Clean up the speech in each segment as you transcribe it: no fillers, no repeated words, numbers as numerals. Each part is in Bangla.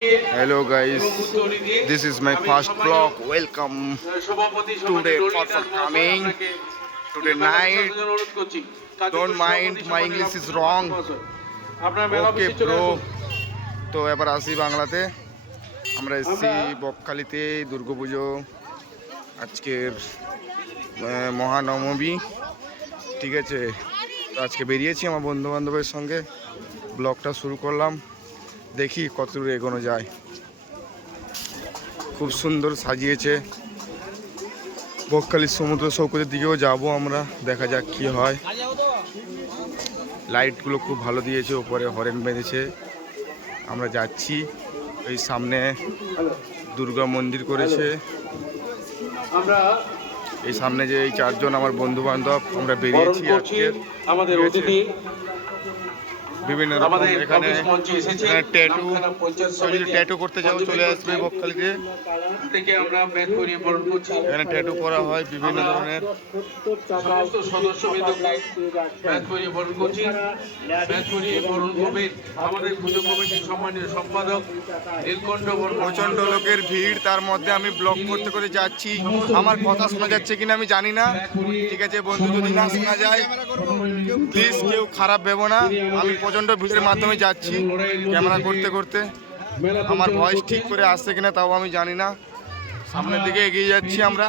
Hello guys, this is my first vlog. Welcome today for coming today night. Don't mind my English is wrong. Okay bro. তো এবার আসি বাংলাতে। আমরা এসেছি বকখালিতে দুর্গাপুজো আজকের মহানবমী, ঠিক আছে। তো আজকে বেরিয়েছি আমার বন্ধু বান্ধবের সঙ্গে, ব্লগটা শুরু করলাম। দেখি কতদূর এগোনো যায়। খুব সুন্দর সাজিয়েছে বকখালির সমুদ্র সৈকতের দিকেও যাব আমরা, দেখা যাক কি হয়। লাইটগুলো খুব ভালো দিয়েছে, উপরে হরেন বেঁধেছে। আমরা যাচ্ছি, এই সামনে দুর্গা মন্দির করেছে। এই সামনে যে এই চারজন আমার বন্ধু বান্ধব আমরা বেরিয়েছি আজকে। আমাদের অতিথি বিভিন্ন রকম এখানে ট্যাটু করতে যাও, চলে আসবে বকখালিতে। এখানে ট্যাটু করা হয় বিভিন্ন ধরনের। সমস্ত সদস্যবৃন্দকে ব্যাচ করিয়ে বরণ করছি। ব্যাচ করিয়ে বরণ করবেন আমাদের পুজো কমিটির সম্মানীয় সম্পাদক নীলকণ্ঠ বর্মন। প্রচন্ড লোকের ভিড়, তার মধ্যে আমি ব্লগ করতে করে যাচ্ছি। আমার কথা শোনা যাচ্ছে কিনা আমি জানি না, ঠিক আছে বন্ধু, যদি না শোনা যায় প্লিজ কেউ খারাপ ভেবো না। আমি প্রচন্ড ভিড়ের মাধ্যমে যাচ্ছি ক্যামেরা করতে করতে। আমার ভয়েস ঠিক করে আসছে কিনা তাও আমি জানি না। সামনের দিকে এগিয়ে যাচ্ছি আমরা।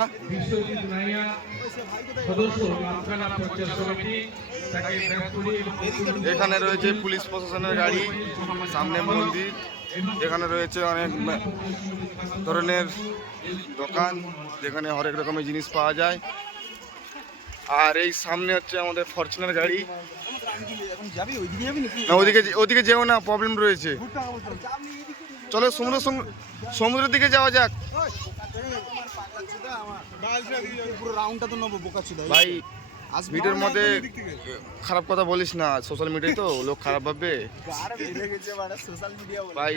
এখানে রয়েছে পুলিশ প্রশাসনের গাড়ি, সামনে মন্দির। এখানে রয়েছে অনেক ধরনের দোকান যেখানে হরেক রকমের জিনিস পাওয়া যায়। আর এই সামনে হচ্ছে আমাদের ফরচুনার গাড়ি। না, ওদিকে যেও না, প্রবলেম রয়েছে। চলো সমুদ্রের দিকে যাওয়া যাক ভাই। ভিডিওর মধ্যে খারাপ কথা বলিস না, সোশ্যাল মিডিয়ায় তো লোক খারাপ ভাববে ভাই।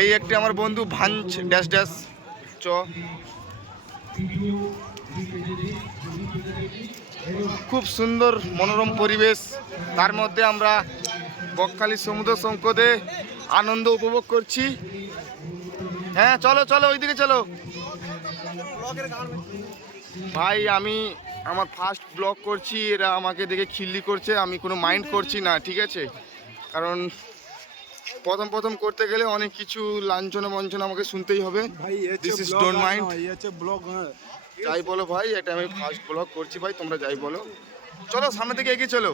এই একটি আমার বন্ধু ভাঞ্চ ড্যাশ ড্যাশ চ। খুব সুন্দর মনোরম পরিবেশ, তার মধ্যে আমরা বকখালি সমুদ্র সৈকতে আনন্দ উপভোগ করছি। হ্যাঁ চলো চলো ওইদিকে চলো ভাই। আমি আমার ফার্স্ট ব্লগ করছি, এরা আমাকে দেখে খিল্লি করছে, আমি কোনো মাইন্ড করছি না, ঠিক আছে। কারণ প্রথম করতে গেলে অনেক কিছু লাঞ্ছনা বঞ্চনা আমাকে শুনতেই হবে। This is don't mind. যাই বলো ভাই, এটা আমি ফার্স্ট ব্লগ করছি ভাই, তোমরা যাই বলো। চলো সামনে থেকে এগিয়ে চলো।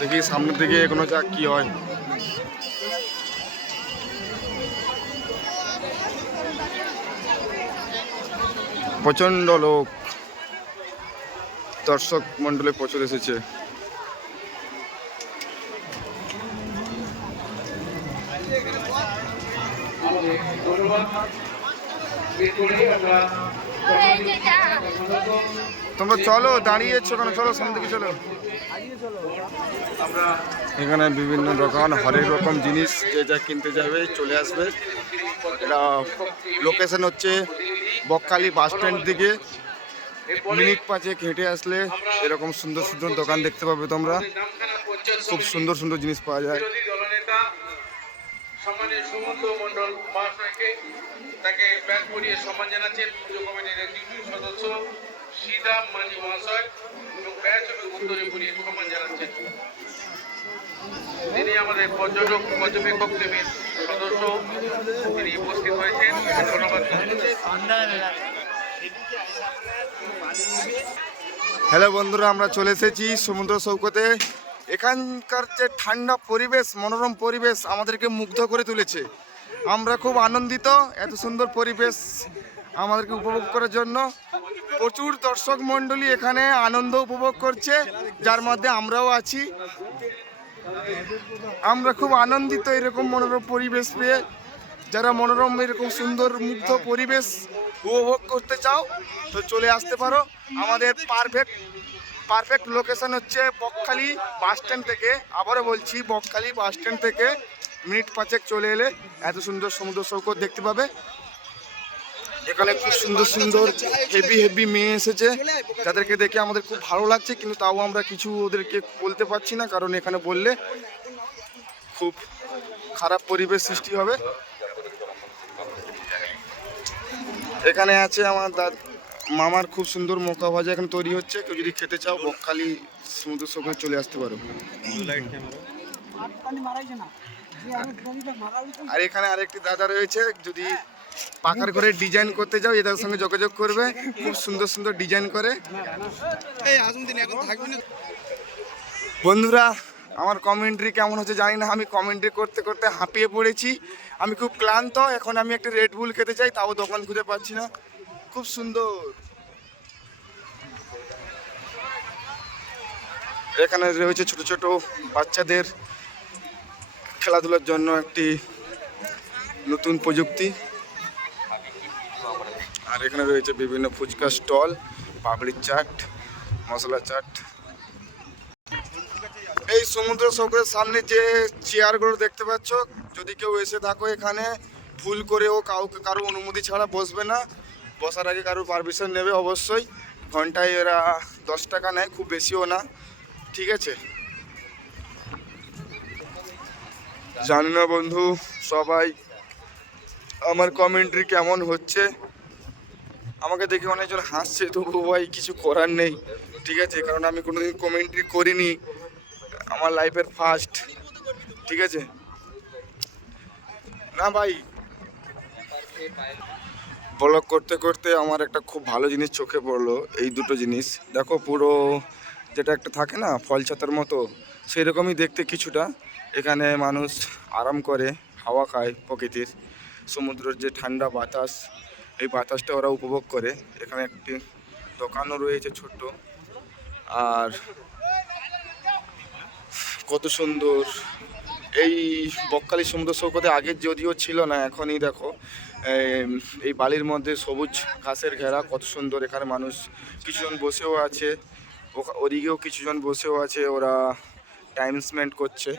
দেখি সামনের দিকে এগোনো যাক কি হয়। প্রচন্ড লোক, দর্শক মন্ডলে প্রচুর এসেছে। তোমরা চলো, দাঁড়িয়েছো কেন? চলো সামনে দিকে চলো। এখানে বিভিন্ন দোকান, হরেক রকম জিনিস যে যা কিনতে যাবে চলে আসবে। এটা লোকেশন হচ্ছে বকখালি বাস স্ট্যান্ড দিকে। মিনিট 5 হেঁটে আসলে এরকম সুন্দর সুন্দর দোকান দেখতে পাবে তোমরা। খুব সুন্দর সুন্দর জিনিস পাওয়া যায়। সম্মানীয় সুমন্ত মণ্ডল মহাশয়কে তাকে ব্যাচ করিয়ে সম্মান জানাচ্ছেন পুজো কমিটির এক্সিকিউটিভ সদস্য শ্রীরাম মাঝি মহাশয় এবং ব্যাচ এবং উত্তরে পরিয়ে সম্মান জানাচ্ছেন। তিনি আমাদের পর্যবেক্ষক টিমের সদস্য, তিনি উপস্থিত হয়েছেন। ধন্যবাদ। হ্যালো বন্ধুরা, আমরা চলে এসেছি সমুদ্র সৈকতে। এখানকার যে ঠান্ডা পরিবেশ, মনোরম পরিবেশ আমাদেরকে মুগ্ধ করে তুলেছে। আমরা খুব আনন্দিত এত সুন্দর পরিবেশ আমাদেরকে উপভোগ করার জন্য। প্রচুর দর্শক মণ্ডলী এখানে আনন্দ উপভোগ করছে, যার মধ্যে আমরাও আছি। আমরা খুব আনন্দিত এরকম মনোরম পরিবেশ পেয়ে। যারা মনোরম এরকম সুন্দর মুগ্ধ পরিবেশ উপভোগ করতে চাও তো চলে আসতে পারো। আমাদের পারফেক্ট লোকেশন হচ্ছে বকখালি বাস স্ট্যান্ড থেকে। আবারও বলছি, বকখালি বাস স্ট্যান্ড থেকে মিনিট 5 চলে এলে এত সুন্দর সমুদ্র সৈকত দেখতে পাবে। এখানে খুব সুন্দর সুন্দর হেভি হেভি মেয়ে এসেছে, যাদেরকে দেখে আমাদের খুব ভালো লাগছে, কিন্তু তাও আমরা কিছু ওদেরকে বলতে পারছি না, কারণ এখানে বললে খুব খারাপ পরিবেশ সৃষ্টি হবে। এখানে আছে আমার মামার খুব সুন্দর মোকা ভাজা এখানে তৈরি হচ্ছে, কেউ যদি খেতে চাও বকখালি সমুদ্র সৈকতে চলে আসতে পারো। আর এখানে আরেকটি দাদা রয়েছে, যদি পাকার ঘরে ডিজাইন করতে যাও এদের সঙ্গে যোগাযোগ করবে, খুব সুন্দর সুন্দর ডিজাইন করে। বন্ধুরা, আমার কমেন্ট্রি কেমন হচ্ছে জানি না, আমি কমেন্ট্রি করতে করতে হাঁপিয়ে পড়েছি, আমি খুব ক্লান্ত। এখন আমি একটা রেড বুল খেতে চাই, তাও দোকান খুঁজে পাচ্ছি না। খুব সুন্দর। এখানে রয়েছে ছোট ছোট বাচ্চাদের খেলাধুলার জন্য একটি নতুন প্রযুক্তি। আর এখানে রয়েছে বিভিন্ন ফুচকা স্টল, পাপড়ির চাট, মশলা চাট। এই সমুদ্র সৈকতের সামনে যে চেয়ারগুলো দেখতে পাচ্ছ, যদি কেউ এসে থাকো এখানে ভুল করেও কারো অনুমতি ছাড়া বসবে না। বসার আগে কারো পারমিশন নেবে অবশ্যই। ঘন্টায় এরা 10 টাকা নেয়, খুব বেশিও না, ঠিক আছে? জানি না বন্ধু সবাই আমার কমেন্ট্রি কেমন হচ্ছে, আমাকে দেখে অনেকজন হাসছে, তবু ভাই কিছু করার নেই, ঠিক আছে? কারণ আমি কোনোদিন কমেন্ট্রি করিনি, আমার লাইফের ফার্স্ট, ঠিক আছে? না ভাই, ব্লগ করতে করতে আমার একটা খুব ভালো জিনিস চোখে পড়লো। এই দুটো জিনিস দেখো, পুরো যেটা একটা থাকে না ফল ছাতার মতো, সেই রকমই দেখতে কিছুটা। এখানে মানুষ আরাম করে, হাওয়া খায় প্রকৃতির, সমুদ্রের যে ঠান্ডা বাতাস, এই বাতাসটা ওরা উপভোগ করে। এখানে একটি দোকানও রয়েছে ছোট্ট। আর কত সুন্দর এই বকখালি সমুদ্র সৈকতে আগে যদিও ছিল না, এখনই দেখো এই বালির মধ্যে সবুজ ঘাসের ঘেরা, কত সুন্দর। এখানে মানুষ কিছুজন বসেও আছে, ওদিকেও কিছুজন বসেও আছে, ওরা টাইম স্পেন্ড করছে।